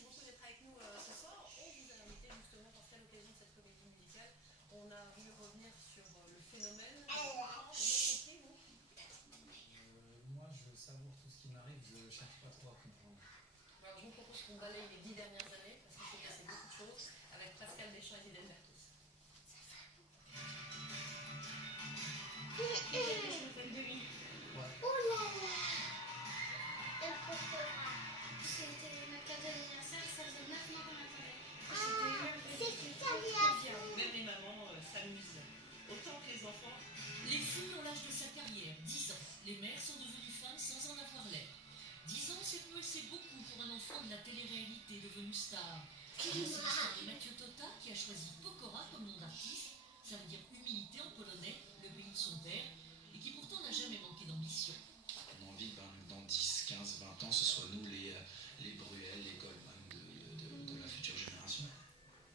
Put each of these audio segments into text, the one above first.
merci beaucoup d'être avec nous ce soir. On vous a invité justement parce qu'à l'occasion de cette comédie musicale, on a voulu revenir sur le phénomène. On a compris, vous? Moi, je savoure tout ce qui m'arrive, je cherche pas trop à comprendre. Alors, je vous propose qu'on balaye les 10 dernières années, parce qu'il s'est passé beaucoup de choses, avec Pascal Deschamps et Zidane Bertos. Oh là là. Et pourquoi? C'était ma carte d'anniversaire, ça faisait 9 mois qu'on attendait. C'est ça bien. Même les mamans s'amusent autant que les enfants. Les filles ont l'âge de sa carrière, 10 ans. Les mères sont devenues femmes sans en avoir l'air. 10 ans, c'est peu et c'est beaucoup pour un enfant de la télé-réalité devenue star. C'est l'histoire de Mathieu Tota qui a choisi Pokora comme nom d'artiste. Ça veut dire humilité en polonais, le pays de son père, et qui pourtant n'a jamais manqué d'ambition. On a envie que dans 10, 15, 20 ans, ce soit nous les Bruel, les Goldman de la future génération.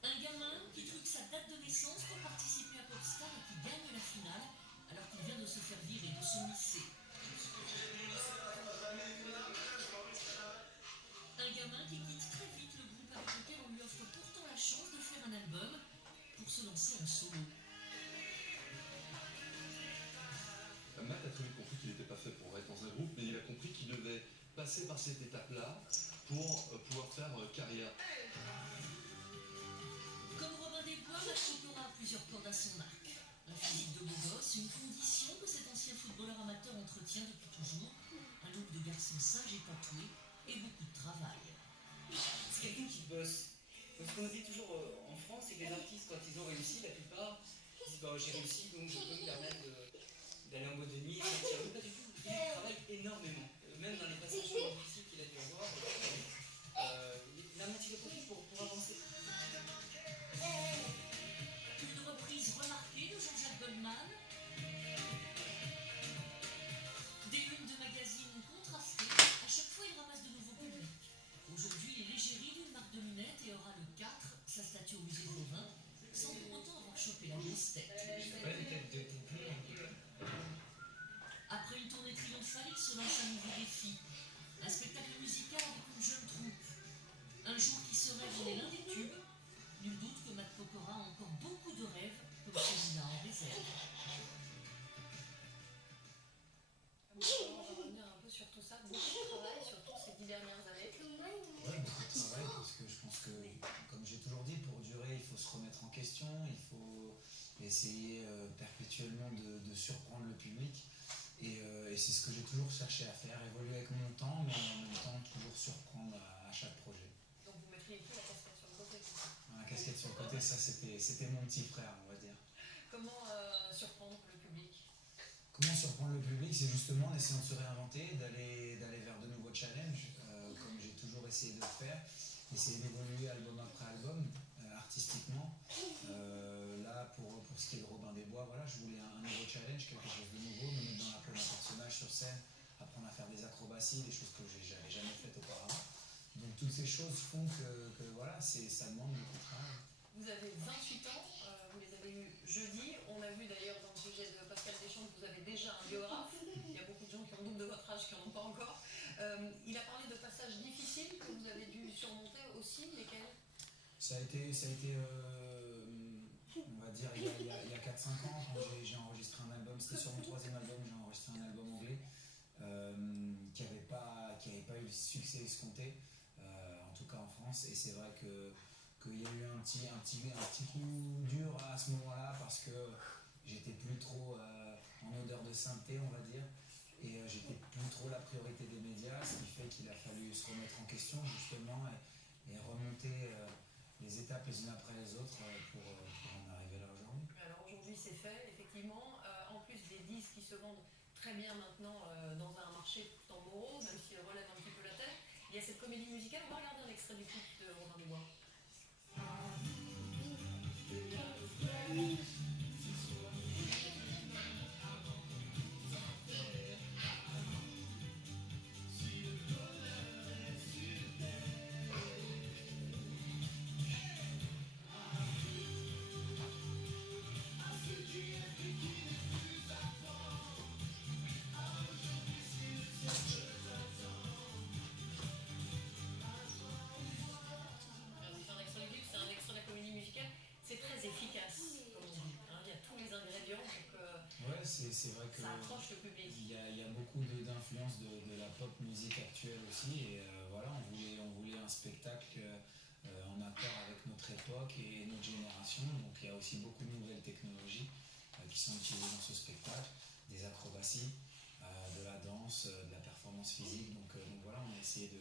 Un gamin qui truque sa date de naissance pour participer à Popstar et qui gagne la finale alors qu'il vient de se faire virer de son lycée. Un gamin qui quitte très vite le groupe avec lequel on lui offre pourtant la chance de faire un album pour se lancer en solo. Matt a très vite compris qu'il n'était pas fait pour être dans un groupe, mais il a compris qu'il devait passer par cette étape-là pour pouvoir faire carrière. Comme Robin des Bois, Mathieu Tota a plusieurs cordes à son arc. Un physique de beau gosse, une condition que cet ancien footballeur amateur entretient depuis toujours, un look de garçon sage et tatoué, et beaucoup de travail. C'est quelqu'un qui bosse. Ce qu'on dit toujours en France, c'est que les artistes, quand ils ont réussi, la plupart disent bah, j'ai réussi, donc je peux me permettre d'aller en boîte de nuit, de sortir. Pas du tout. Il travaille énormément. Même dans les passages difficiles qu'il a dû avoir, il a motivé pour avancer. Une reprise remarquée de Jean-Jacques Goldman. Des unes de magazines contrastées. À chaque fois, il ramasse de nouveaux publics. Aujourd'hui, il est l'égérie d'une marque de lunettes et aura le 4, sa statue au musée de Louvain, sans pour autant avoir chopé la grosse tête. Après une tournée triomphale, il se lance un nouveau défi. Un spectacle musical avec une jeune troupe. Un jour qui se rêve en est l'un des tubes. Nul doute que Matt Pokora a encore beaucoup de rêves comme celui-là en réserve. On va revenir un peu sur tout ça, beaucoup de travail, surtout ces 10 dernières années. Ouais, beaucoup de travail, parce que je pense que, comme j'ai toujours dit, pour durer, il faut se remettre en question, il faut essayer perpétuellement de surprendre le public. Et c'est ce que j'ai toujours cherché à faire, évoluer avec mon temps, mais en même temps toujours surprendre à chaque projet. Donc vous mettriez plus la casquette sur le côté, c'est ça? La casquette sur le côté, ça c'était mon petit frère, on va dire. Comment surprendre le public? Comment surprendre le public? C'est justement en essayant de se réinventer, d'aller vers de nouveaux challenges, comme j'ai toujours essayé de le faire, essayer d'évoluer album après album, artistiquement. Là, pour ce qui est de Robin des Bois, voilà, je voulais un nouveau challenge, quelque chose de nouveau, me mettre dans la peau d'un personnage sur scène, apprendre à faire des acrobaties, des choses que j'avais jamais faites auparavant. Donc toutes ces choses font que voilà, ça demande beaucoup de travail. Vous avez 28 ans, vous les avez eus jeudi. On a vu d'ailleurs dans le sujet de Pascal Deschamps que vous avez déjà un biographe. Il y a beaucoup de gens qui ont le double de votre âge qui n'en ont pas encore. Il a parlé de passages difficiles que vous avez dû surmonter aussi, lesquels? Ça a été on va dire, il y a 4-5 ans, quand j'ai enregistré un album, c'était sur mon 3e album, j'ai enregistré un album anglais qui n'avait pas eu le succès escompté, en tout cas en France, et c'est vrai qu'il y a eu un petit coup dur à ce moment-là, parce que j'étais plus trop en odeur de sainteté, on va dire, et j'étais plus trop la priorité des médias, ce qui fait qu'il a fallu se remettre en question justement et remonter les étapes les unes après les autres pour en arriver là aujourd'hui. Alors aujourd'hui c'est fait, effectivement. En plus des disques qui se vendent très bien maintenant dans un marché tout en morose, même s'il relève un petit peu la tête, il y a cette comédie musicale. On va regarder un extrait du clip de Robin des Bois. c'est vrai que ça accroche le public. il y a beaucoup d'influence de la pop musique actuelle aussi. Et voilà, on voulait un spectacle en accord avec notre époque et notre génération. Donc il y a aussi beaucoup de nouvelles technologies qui sont utilisées dans ce spectacle, des acrobaties, de la danse, de la performance physique. Donc voilà, on a essayé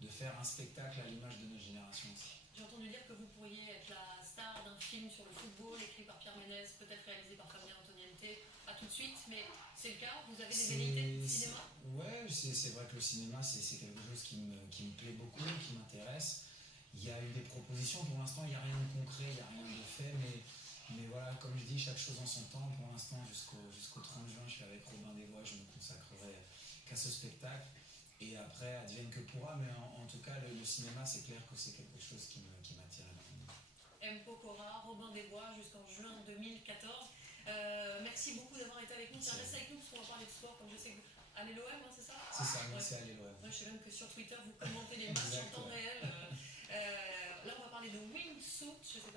de faire un spectacle à l'image de notre génération aussi. J'ai entendu dire que vous pourriez être la star d'un film sur le football écrit par Pierre Ménès, peut-être réalisé par Fabien Antoniente, pas tout de suite, mais c'est le cas. Vous avez des velléités de cinéma? Ouais, c'est vrai que le cinéma, c'est quelque chose qui me plaît beaucoup, qui m'intéresse. Il y a eu des propositions, pour l'instant, il n'y a rien de concret, il n'y a rien de fait, mais voilà, comme je dis, chaque chose en son temps. Pour l'instant, jusqu'au 30 juin, je suis avec Robin des Bois, je me consacrerai qu'à ce spectacle. Et après, advienne que pourra, mais en tout cas, le cinéma, c'est clair que c'est quelque chose qui m'attire énormément. M. Pokora, Robin des Bois, jusqu'en juin 2014. Merci beaucoup d'avoir été avec nous. Tiens, reste avec nous parce qu'on va parler de sport, comme je sais que allez l'OM, hein, c'est ça? C'est ça, moi c'est aller l'OM. Moi, je sais même que sur Twitter, vous commentez les matchs en temps réel. Là, on va parler de wingsuit. Je sais pas